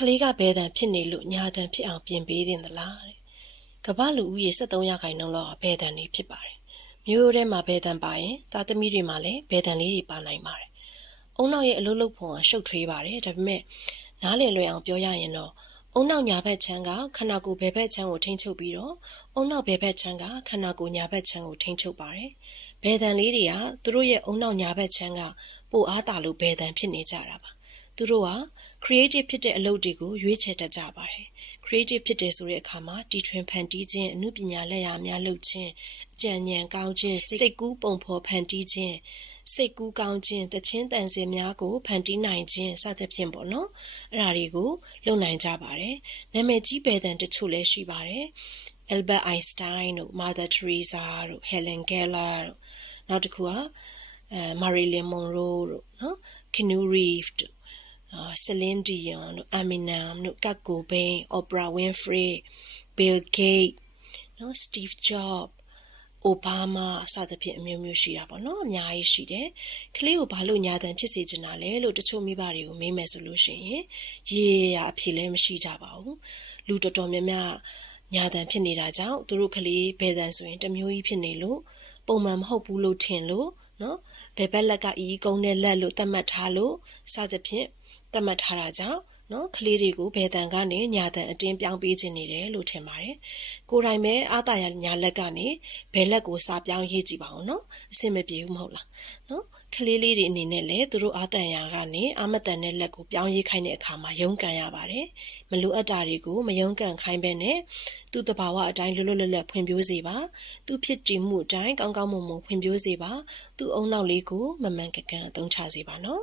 ကလေးကဘဲတန်ဖြစ်နေလို့ညာတန်ဖြစ်အောင်ပြင်ပေးတင်သလားတဲ့ကမ္ဘာလူဦးရေ73ရာခိုင်နှုန်းလောက်ဘဲတန်နေဖြစ်ပါတယ်မျိုးထဲမှာဘဲတန်ပါရင်သားသမီးတွေမှာလည်းဘဲတန်လေးတွေပါနိုင်ပါတယ်အုံနောက်ရဲ့အလုပ်လုပ်ပုံကရှုပ်ထွေးပါတယ်ဒါပေမဲ့နားလည်လွယ်အောင်ပြောရရင်တော့အုံနောက်ညာဘက်ချမ်းကခန္ဓာကိုယ်ဘယ်ဘက်ချမ်းကိုထိန်းချုပ်ပြီးတော့အုံနောက်ဘယ်ဘက်ချမ်းကခန္ဓာကိုယ်ညာဘက်ချမ်းကိုထိန်းချုပ်ပါတယ်ဘဲတန်လေးတွေကသူတို့ရဲ့အုံနောက်ညာဘက်ချမ်းကပိုအားတာလို့ဘဲတန်ဖြစ်နေကြတာပါသူတို့က creative ဖြစ်တဲ့အလုပ်တွေကိုရွေးချယ်တတ်ကြပါတယ် creative ဖြစ်တယ်ဆိုတဲ့အခါမှာတီထွင်ဖန်တီးခြင်းအမှုပညာလက်ရာများလုပ်ခြင်းအကြံဉာဏ်ကောင်းခြင်းစိတ်ကူးပုံဖော်ဖန်တီးခြင်းစိတ်ကူးကောင်းခြင်းတခြင်းတန်စင်များကိုဖန်တီးနိုင်ခြင်းစသဖြင့်ပေါ့နော်အဲ့ဒါတွေကိုလုပ်နိုင်ကြပါတယ်နာမည်ကြီးဘဲတန်တချို့လည်းရှိပါတယ် Albert Einstein တို့ Mother Teresa တို့ Helen Keller တို့နောက်တစ်ခုကMarilyn Monroe တို့နော် Keanu Reeves တို့Celine Dion တို့ Eminem တို့ Kurt Cobain, Oprah Winfrey, Bill Gates နော် Steve Jobs, Obama စသဖြင့်အမျိုးမျိုးရှိတာပေါ့နော်အများကြီးရှိတယ်ကလေးကိုဘာလို့ညာတန်ဖြစ်စေချင်တာလဲလို့တချို့မိဘတွေကိုမေးမယ်ဆိုလို့ရှိရင်ရေရအဖြစ်လည်းမရှိကြပါဘူးလူတော်တော်များများညာတန်ဖြစ်နေတာကြောင့်သူတို့ကလေးဘယ်တန်ဆိုရင်တစ်မျိုးကြီးဖြစ်နေလို့ပုံမှန်မဟုတ်ဘူးလို့ထင်လို့နော်ဘယ်ဘက်လက်ကကုန်းတဲ့လက်လို့သတ်မှတ်ထားလို့စသဖြင့်သတ်မှတ်ထားတာကြောင့်နော်ကလေးတွေကိုဘယ်တန်ကနေညာတန်အတင်းပြောင်းပေးခြင်းနေတယ်လို့ထင်ပါတယ်ကိုယ်တိုင်ပဲအာသာရညာလက်ကနေဘယ်လက်ကိုစာပြောင်းရေးကြည့်ပါဦးနော်အဆင်မပြေဘူးမဟုတ်လားနော်ကလေးလေးတွေအနေနဲ့လည်းသူတို့အာတန်ရာကနေအာမတန်တဲ့လက်ကိုပြောင်းရေးခိုင်းတဲ့အခါမှာရုန်းကန်ရပါတယ်မလိုအပ်တာတွေကိုမရုန်းကန်ခိုင်းပဲနဲ့သူ့တဘာဝအတိုင်းလွတ်လွတ်လပ်လပ်ဖွံ့ဖြိုးစေပါသူ့ဖြစ်တည်မှုအတိုင်းကောင်းကောင်းမွန်မွန်ဖွံ့ဖြိုးစေပါသူ့အုံနောက်လေးကိုမမှန်ကန်ကန်အသုံးချစေပါနော်